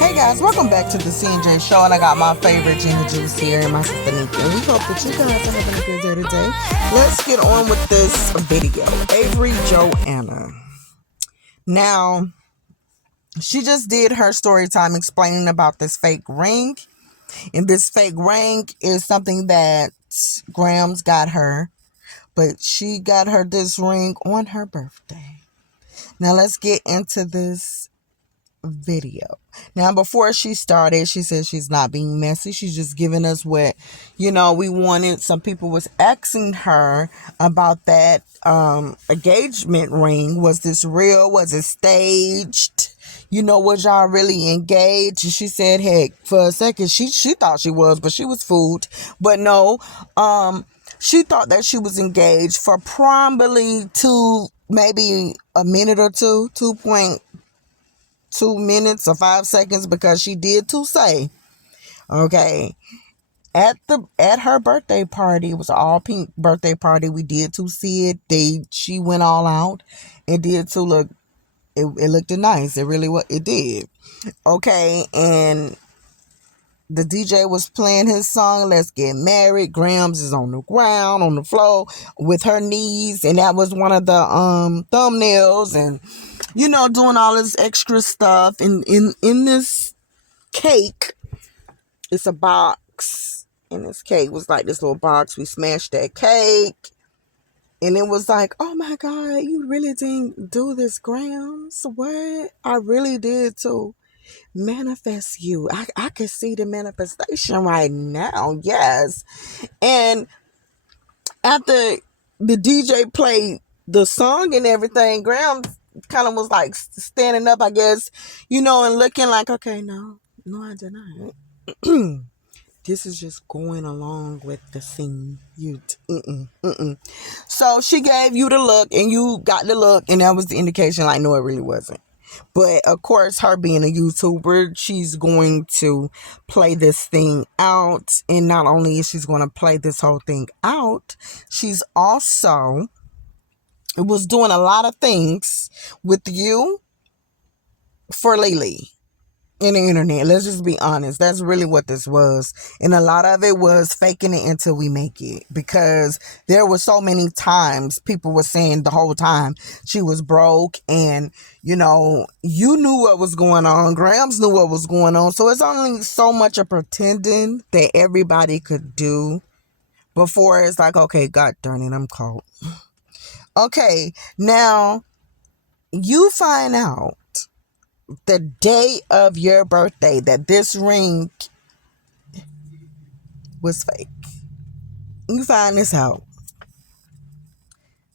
Hey guys, welcome back to the CNJ show, and I got my favorite Gina Juice here and my sister Nikki, and we hope that you guys are having a good day today. Let's get on with this video. Avery Joanna. Now, she just did her story time explaining about this fake ring, and this fake ring is something that Gramz got her, but she got her this ring on her birthday. Now let's get into this video. Now, before she started, she said she's not being messy. She's just giving us what, we wanted. Some people was asking her about that engagement ring. Was this real? Was it staged? Was y'all really engaged? She said, heck, for a second, she thought she was, but she was fooled. But no, she thought that she was engaged for probably maybe a minute or two, 2 minutes or 5 seconds, because she did to say, okay, at her birthday party, it was an all pink birthday party. We did to see it. She went all out. It did to look. It looked nice. It really what it did. Okay, and the DJ was playing his song, Let's Get Married. Gramz is on the ground, on the floor, with her knees. And that was one of the thumbnails. And, doing all this extra stuff. And in this cake, it's a box. And this cake was like this little box. We smashed that cake. And it was like, oh my God, you really didn't do this, Gramz? What? I really did too. Manifest you. I can see the manifestation right now. Yes. And after the DJ played the song and everything, Graham kind of was like standing up, I guess, and looking like, okay, no, I did not. This is just going along with the scene. So she gave you the look, and you got the look, and that was the indication, like, no, it really wasn't. But of course, her being a YouTuber, she's going to play this thing out. And not only is she's going to play this whole thing out, she's also was doing a lot of things with you for Lily in the internet. Let's just be honest. That's really what this was. And a lot of it was faking it until we make it. Because there were so many times people were saying the whole time she was broke. And, you knew what was going on. Gramz knew what was going on. So it's only so much of pretending that everybody could do before it's like, okay, God darn it, I'm caught. Okay, now you find out the day of your birthday that this ring was fake. You find this out.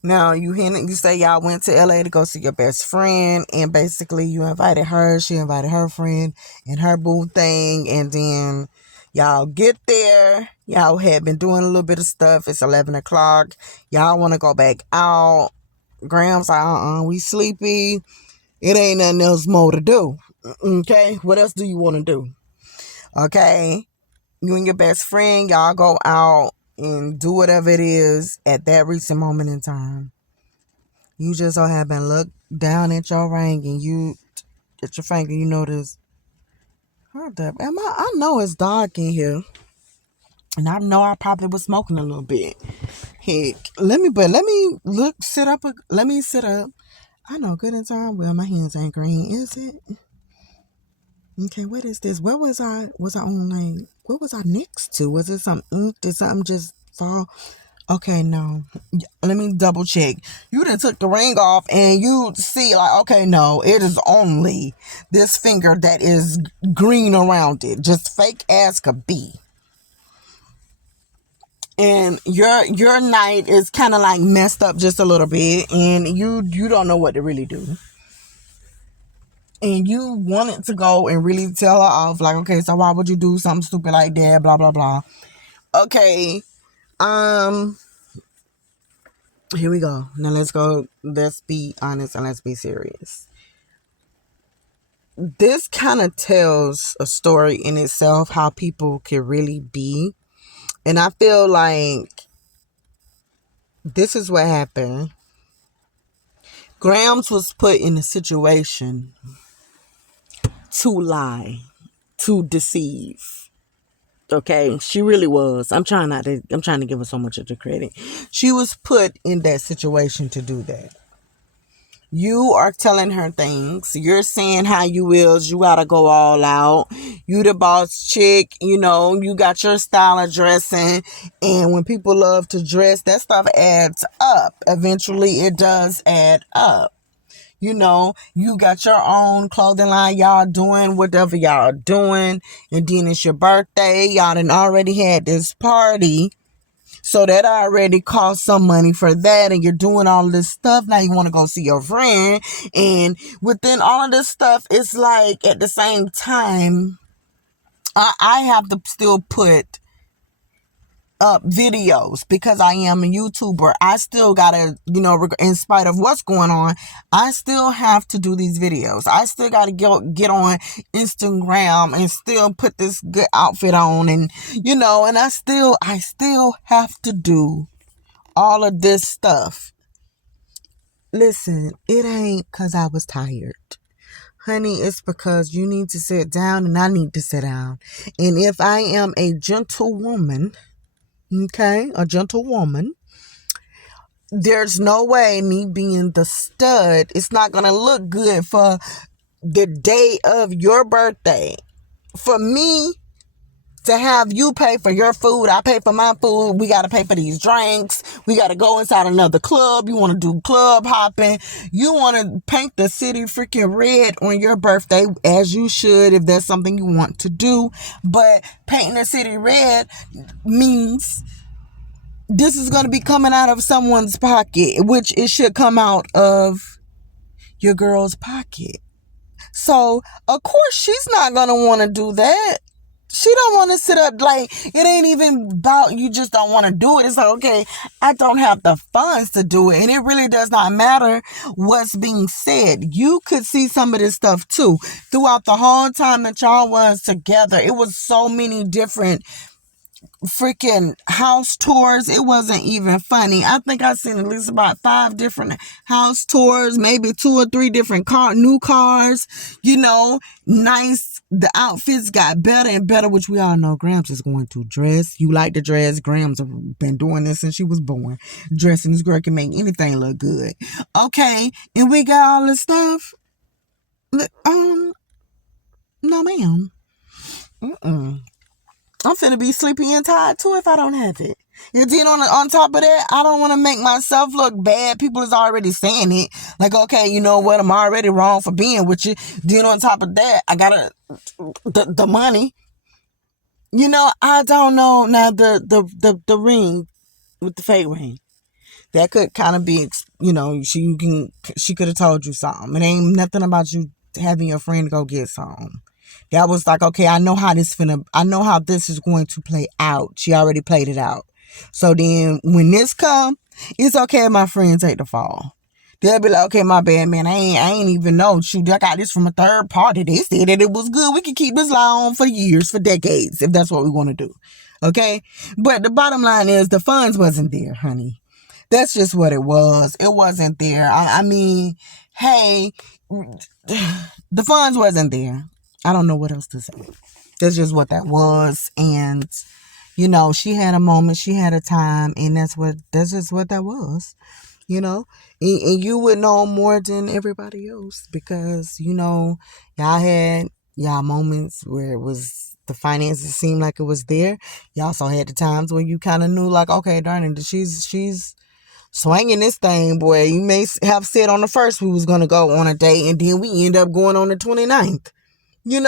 Now you say y'all went to LA to go see your best friend, and basically you invited her, she invited her friend and her boo thing, and then y'all get there. Y'all had been doing a little bit of stuff. It's 11 o'clock. Y'all want to go back out. Gramz like, we sleepy. It ain't nothing else more to do. Okay, what else do you want to do? Okay, you and your best friend, y'all go out and do whatever it is at that recent moment in time. You just so happen look down at your ring, and you at your finger, you notice, hold up, I know it's dark in here, and I know I probably was smoking a little bit. Heck, let me sit up. Let me sit up. I know good and time well my hands ain't green, is it? Okay, what is this? What was I on, like, what was I next to? Was it some ink? Did something just fall? Okay, no. Let me double check. You done took the ring off, and you see, like, okay, no, it is only this finger that is green around it. Just fake ass could be. And your night is kind of like messed up just a little bit, and you don't know what to really do. And you wanted to go and really tell her off, like, okay, so why would you do something stupid like that, blah blah blah. Okay, here we go. Now let's be honest and let's be serious. This kind of tells a story in itself, how people can really be. And I feel like this is what happened. Gramz was put in a situation to lie. to deceive. Okay, she really was. I'm trying to give her so much of the credit. She was put in that situation to do that. You are telling her things. You're saying how you is. You gotta go all out. You the boss chick. You know, you got your style of dressing. And when people love to dress, that stuff adds up. Eventually, it does add up. You know, you got your own clothing line. Y'all doing whatever y'all doing. And then it's your birthday. Y'all done already had this party. So that already cost some money for that, and you're doing all this stuff. Now you want to go see your friend, and within all of this stuff, it's like at the same time, I have to still put up videos because I am a YouTuber. I still gotta, in spite of what's going on, I still have to do these videos. I still gotta get on Instagram and still put this good outfit on, and and I still have to do all of this stuff. Listen, it ain't because I was tired. Honey, it's because you need to sit down and I need to sit down. And if I am a gentle woman, okay, a gentle woman, there's no way me being the stud, it's not going to look good for the day of your birthday. For me to have you pay for your food, I pay for my food, we got to pay for these drinks, we got to go inside another club, you want to do club hopping, you want to paint the city freaking red on your birthday, as you should if that's something you want to do. But painting the city red means this is going to be coming out of someone's pocket, which it should come out of your girl's pocket. So, of course, she's not going to want to do that. She don't want to sit up, like, it ain't even about you just don't want to do it. It's like, okay, I don't have the funds to do it. And it really does not matter what's being said. You could see some of this stuff, too. Throughout the whole time that y'all was together, it was so many different freaking house tours. It wasn't even funny. I think I've seen at least about 5 different house tours, maybe 2 or 3 different new cars, nice. The outfits got better and better, which we all know Gramz is going to dress. You like to dress. Gramz have been doing this since she was born. Dressing, this girl can make anything look good. Okay, and we got all this stuff. No ma'am. I'm finna be sleepy and tired too if I don't have it. And then on top of that, I don't want to make myself look bad. People is already saying it. Like, okay, you know what? I'm already wrong for being with you. Then on top of that, I got the money. I don't know. Now, the ring with the fake ring, that could kind of be, she could have told you something. It ain't nothing about you having your friend go get something. That was like, okay, I know how this is going to play out. She already played it out. So then when this come, it's okay if my friend take the fall. They'll be like, okay, my bad, man. I ain't even know. Shoot, I got this from a third party. They said that it was good. We can keep this lie on for years, for decades, if that's what we want to do. Okay? But the bottom line is the funds wasn't there, honey. That's just what it was. It wasn't there. I mean, hey, the funds wasn't there. I don't know what else to say. That's just what that was. And, she had a moment, she had a time, and that's just what that was. And you would know more than everybody else because, y'all had y'all moments where it was, the finances seemed like it was there. You also had the times where you kind of knew, like, okay, darn it, she's swinging this thing, boy. You may have said on the first we was going to go on a date, and then we end up going on the 29th. When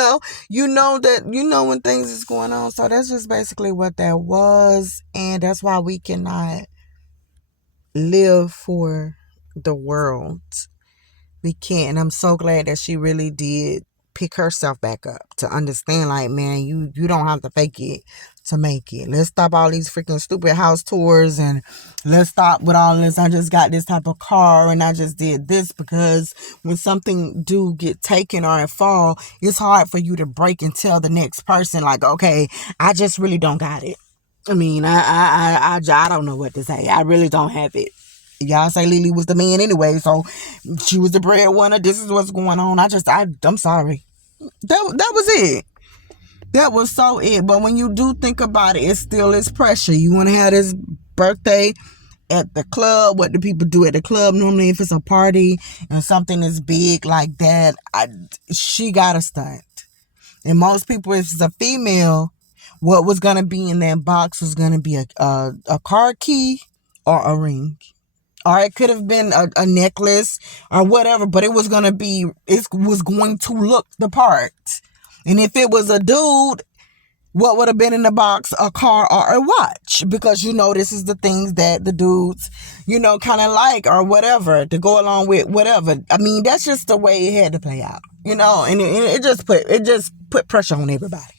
things is going on. So that's just basically what that was. And that's why we cannot live for the world. We can't. And I'm so glad that she really did pick herself back up to understand, like, man, you don't have to fake it to make it. Let's stop all these freaking stupid house tours, and let's stop with all this. I just got this type of car and I just did this, because when something do get taken or it fall, it's hard for you to break and tell the next person, like, okay, I just really don't got it. I mean, I don't know what to say. I really don't have it. Y'all say Lily was the man anyway, so she was the breadwinner. This is what's going on. I'm sorry. That was it. That was so it. But when you do think about it, it still is pressure. You want to have this birthday at the club. What do people do at the club normally if it's a party and something is big like that? She got a stunt. And most people, if it's a female, what was going to be in that box was going to be a car key or a ring. Or it could have been a necklace or whatever, but it was going to look the part. And if it was a dude, what would have been in the box? A car or a watch. Because, this is the things that the dudes, kind of like or whatever to go along with whatever. I mean, that's just the way it had to play out, and it just put pressure on everybody.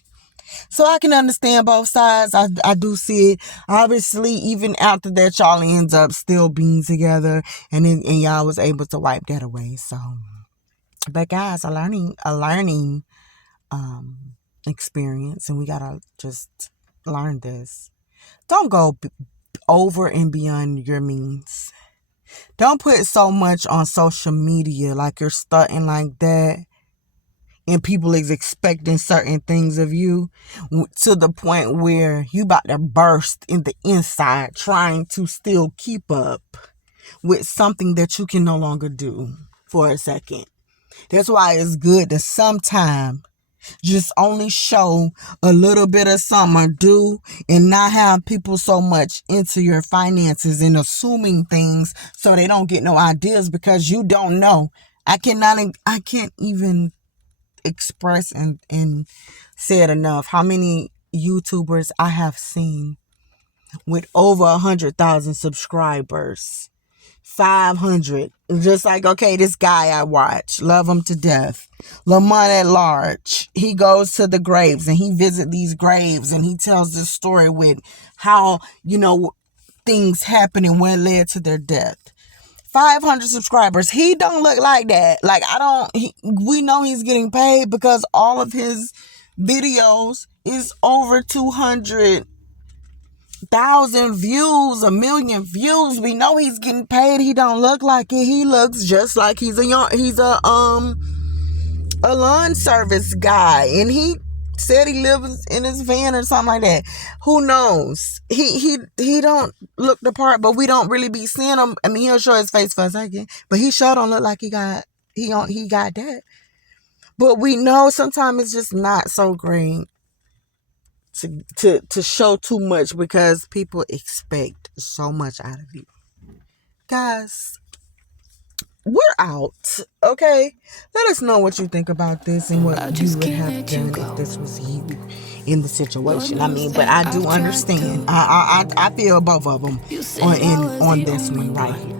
So I can understand both sides. I do see it. Obviously, even after that, y'all ends up still being together, and y'all was able to wipe that away. So, but guys, a learning experience, and we gotta just learn this. Don't go over and beyond your means. Don't put so much on social media like you're stunting like that, and people is expecting certain things of you to the point where you about to burst in the inside trying to still keep up with something that you can no longer do for a second. That's why it's good to sometime just only show a little bit of something or do, and not have people so much into your finances and assuming things so they don't get no ideas, because you don't know. I can't even express and say it enough how many YouTubers I have seen with over 100,000 subscribers, 500, just like, okay, this guy I watch, love him to death, Lamont at Large, he goes to the graves and he visits these graves and he tells this story with how things happen and what led to their death. 500 subscribers. He don't look like that. Like, we know he's getting paid because all of his videos is over 200,000 views, 1 million views. We know he's getting paid. He don't look like it. He looks just like he's a lawn service guy, and he said he lives in his van or something like that. Who knows? He don't look the part, but we don't really be seeing him. I mean, he'll show his face for a second, but he sure don't look like he got that. But we know sometimes it's just not so great to show too much, because people expect so much out of you. Guys, we're out, okay? Let us know what you think about this and what you would have done if this was you in the situation. I mean, but I do understand. I feel both of them on this one right here.